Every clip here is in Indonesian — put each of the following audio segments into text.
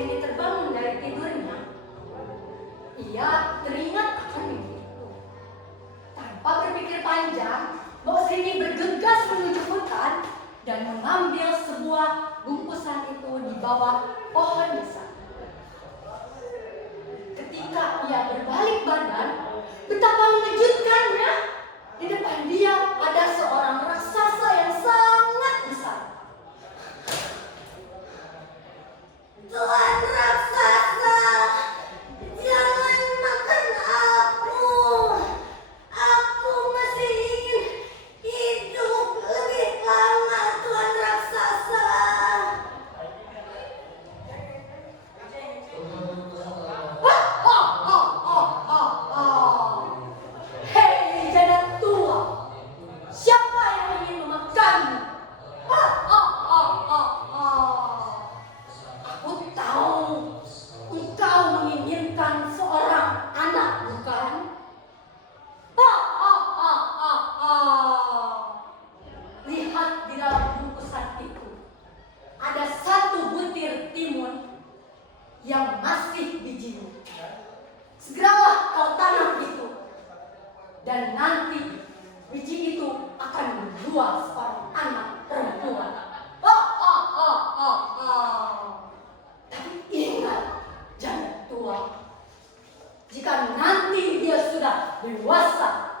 Srini terbangun dari tidurnya, ia teringat akan mimpi itu. Tanpa berpikir panjang, Mbok Srini bergegas menuju hutan dan mengambil sebuah bungkusan itu di bawah pohon besar. Ketika ia berbalik badan, betapa mengejutkannya. Di depan dia ada seorang raksasa yang sangat besar. Tuan raksasa, jangan makan aku. Aku masih ingin hidup lebih lama, Tuan raksasa. Hei jadak tua, siapa yang ingin memakanmu? Aku tahu engkau menginginkan seorang anak, bukan? Lihat di dalam bungkusan itu ada satu butir timun yang masih bijimu. Segeralah kau tanam itu, dan nanti biji itu akan membuah seorang anak perempuan. Tapi ingat, jangan tua. Jika nanti dia sudah dewasa,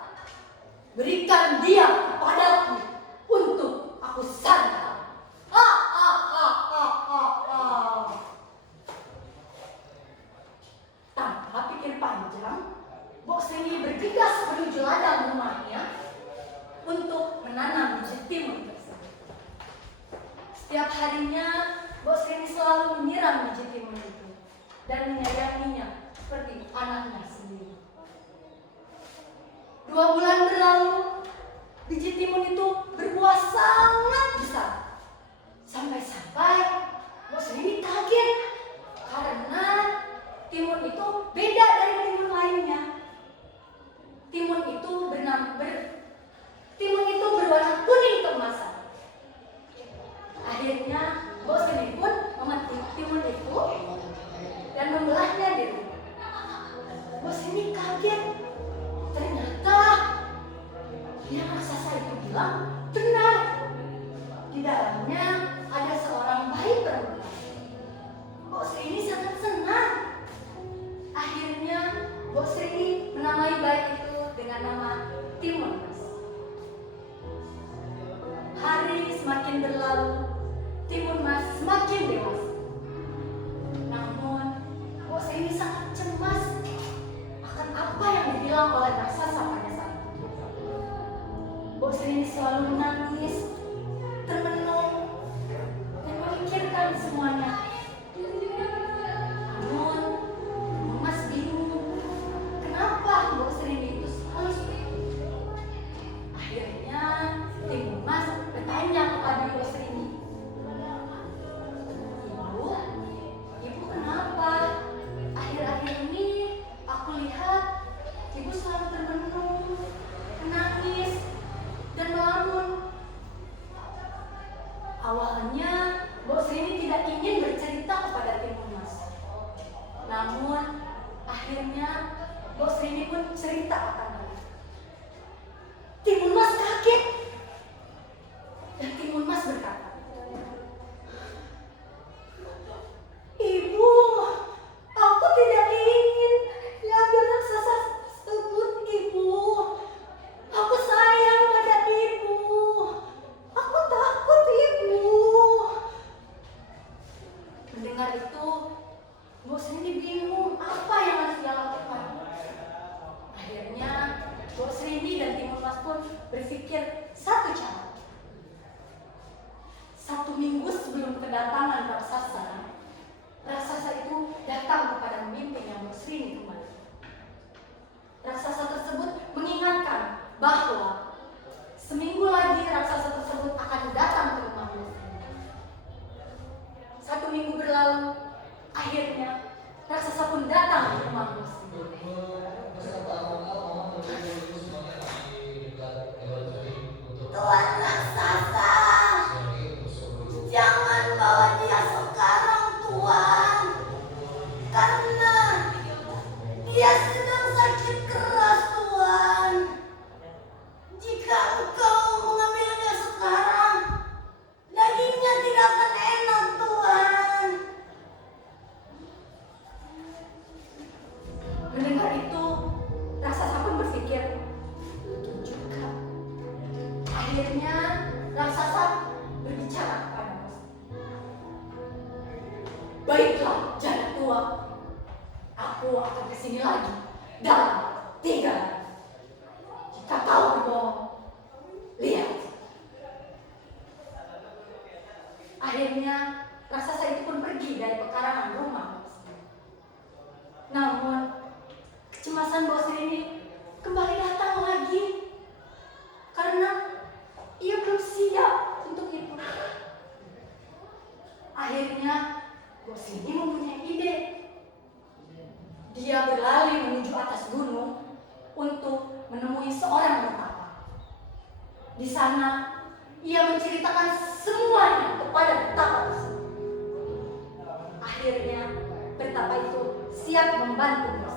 berikan dia kepadaku untuk aku santap. Tanpa pikir panjang, Mbok Srini bergegas menuju ladang rumahnya untuk menanam biji timun tersebut. Setiap harinya, Mbok Srini selalu menyiram biji timun itu dan menyayanginya seperti anaknya sendiri. 2 bulan berlalu, biji timun itu berbuah sangat besar. Sampai-sampai Mbok Srini kaget karena timun itu beda dari timun lainnya. Timun itu berwarna kuning keemasan. Akhirnya Mbok Srini pun memetik timun itu dan membelahnya di rumah. Mbok Srini kaget. Ternyata yang raksasa itu bilang benar. Di dalamnya ada seorang bayi perempuan. Mbok Srini sangat senang. Akhirnya Mbok Srini menamai bayi itu dengan nama Timun Mas. Hari semakin berlalu, Timun Mas semakin dewasa. Namun Mbok Srini sangat cemas akan apa yang dibilang oleh raksasa pada saat itu. Mbok Srini selalu menangis, termenung, dan memikirkan semuanya. Namun Mas bingung, kenapa Mbok Srini itu selalu seperti itu. Akhirnya Timun Mas bertanya kepada Mbok Srini, Ibu kenapa? Akhir-akhir ini aku lihat Ibu selalu termenung, menangis, dan melamun. Awalnya Mbok Srini tidak ingin bercerita kepada Timun Mas. Namun akhirnya Mbok Srini pun cerita akan hal itu. Timun Mas kaget. Dan Timun Mas berkata, Ibu, aku tidak ingin diambil raksasa tersebut, Ibu. Aku sayang pada Ibu. Aku takut, Ibu. Mendengar itu, Mbok Srini bingung apa yang harus dia lakukan. Akhirnya Mbok Srini dan Timun Mas pun berpikir satu cara. 1 minggu sebelum kedatangan raksasa itu datang kepada pemimpin yang Mbok Srini kembali. Raksasa tersebut mengingatkan bahwa seminggu lagi raksasa tersebut akan datang ke rumah Mbok Srini. 1 minggu berlalu, akhirnya raksasa pun datang ke rumah Mbok Srini. Tuan raksasa, jangan bawa dia sekarang, Tuan. Dia sedang sakit keras, Tuan. Jika engkau mengambilnya sekarang, dagingnya tidak akan enak, Tuan. Mendengar itu, raksasa pun berpikir, betul juga. Akhirnya raksasa berbicara kepada bos. Baiklah, jangan tua. Aku akan kesini lagi dalam 3 hari. Jika kau berbohong, lihat. Akhirnya raksasa itu pun pergi dari pekarangan rumah. Namun kecemasan bos ini kembali datang lagi karena ia belum siap untuk itu. Akhirnya bos ini mempunyai ide. Dia berlari menuju atas gunung untuk menemui seorang petapa. Di sana ia menceritakan semuanya kepada petapa tersebut. Akhirnya petapa itu siap membantu bos.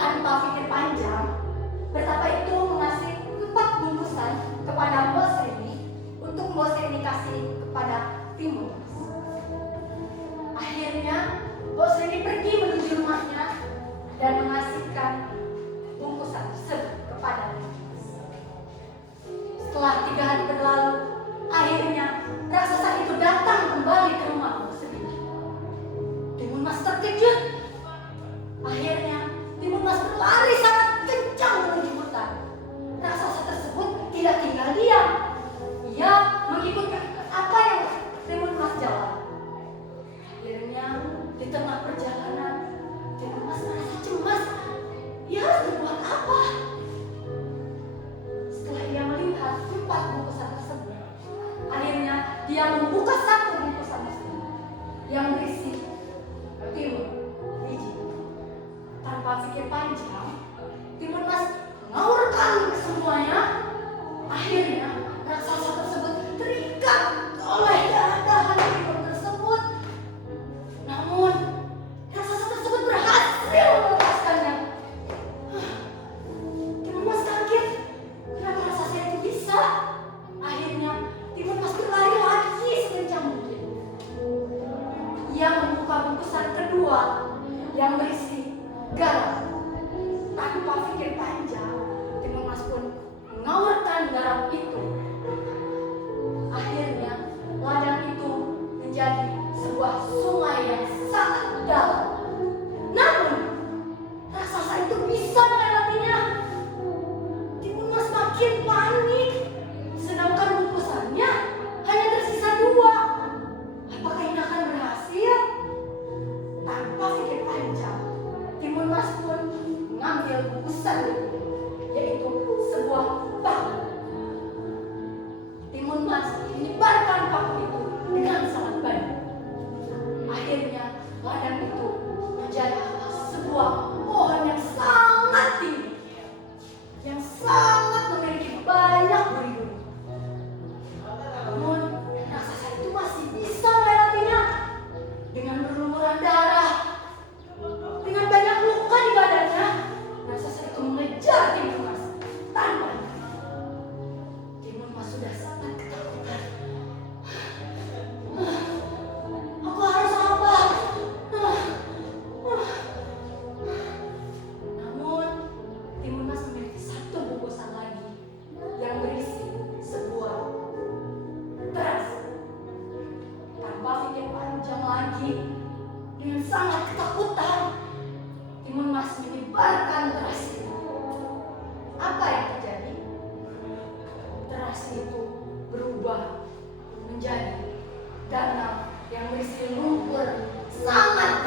Tanpa pikir panjang, petapa itu mengasih 4 bungkusan kepada bos ini untuk bos ini kasih kepada Timun. Akhirnya bos ini pergi menuju rumahnya dan mengasihkan bungkusan tersebut kepada Timun. Setelah 3 hari berlalu, akhirnya raksasa itu datang kembali ke rumah bos ini. Timun Mas terkejut. Akhirnya Timun Mas berlari sangat kencang menuju hutan. Raksasa tersebut tidak tinggal diam. Ia mengikuti apa yang Timun Mas jalan. Akhirnya di tengah perjalanan, Timun Mas merasa cemas. Ia harus berbuat apa? Setelah ia melihat 4 bungkusan tersebut, akhirnya dia membuka 1 bungkusan tersebut yang berisi timun biji. Tanpa pikir panjang, Timun Mas mengaurkan semuanya. Akhirnya raksasa tersebut terikat oleh dahan timun tersebut. Namun raksasa tersebut berhasil melepaskannya. Timun Mas kaget. Kenapa raksasa itu bisa? Akhirnya Timun Mas berlari lagi sekencang mungkin. Ia membuka bungkusan kedua yang berisi garam. Tanpa pikir panjang, Timun Mas pun mengaurkan garam itu. Akhirnya ladang itu menjadi sebuah sungai yang sangat dalam. Namun raksasa itu bisa melewatinya. Timun Mas makin panik, sedangkan bungkusannya hanya tersisa 2. Apakah ini akan berhasil? Tanpa pikir panjang, Timun Mas pun mengambil bungkusan itu, yaitu sebuah paku. Timun Mas menyebarkan paku itu dengan sangat baik. Akhirnya ladang itu menjadi sebuah pohon yang sangat tinggi, yang sangat memiliki banyak duri-duri. Namun raksasa itu masih bisa melewatinya dengan berlumuran darah. Dengan banyak luka di badannya, raksasa itu mengejar Timun Mas tanpa henti. Timun Mas sudah sangat ketakutan. Aku harus apa? Namun Timun Mas memiliki 1 bungkusan lagi yang berisi sebuah terasi. Tanpa pikir panjang lagi, dengan sangat ketakutan, Timun Mas menyebarkan terasi. Apa yang terjadi? Terasi itu berubah menjadi danau yang berisi lumpur sangat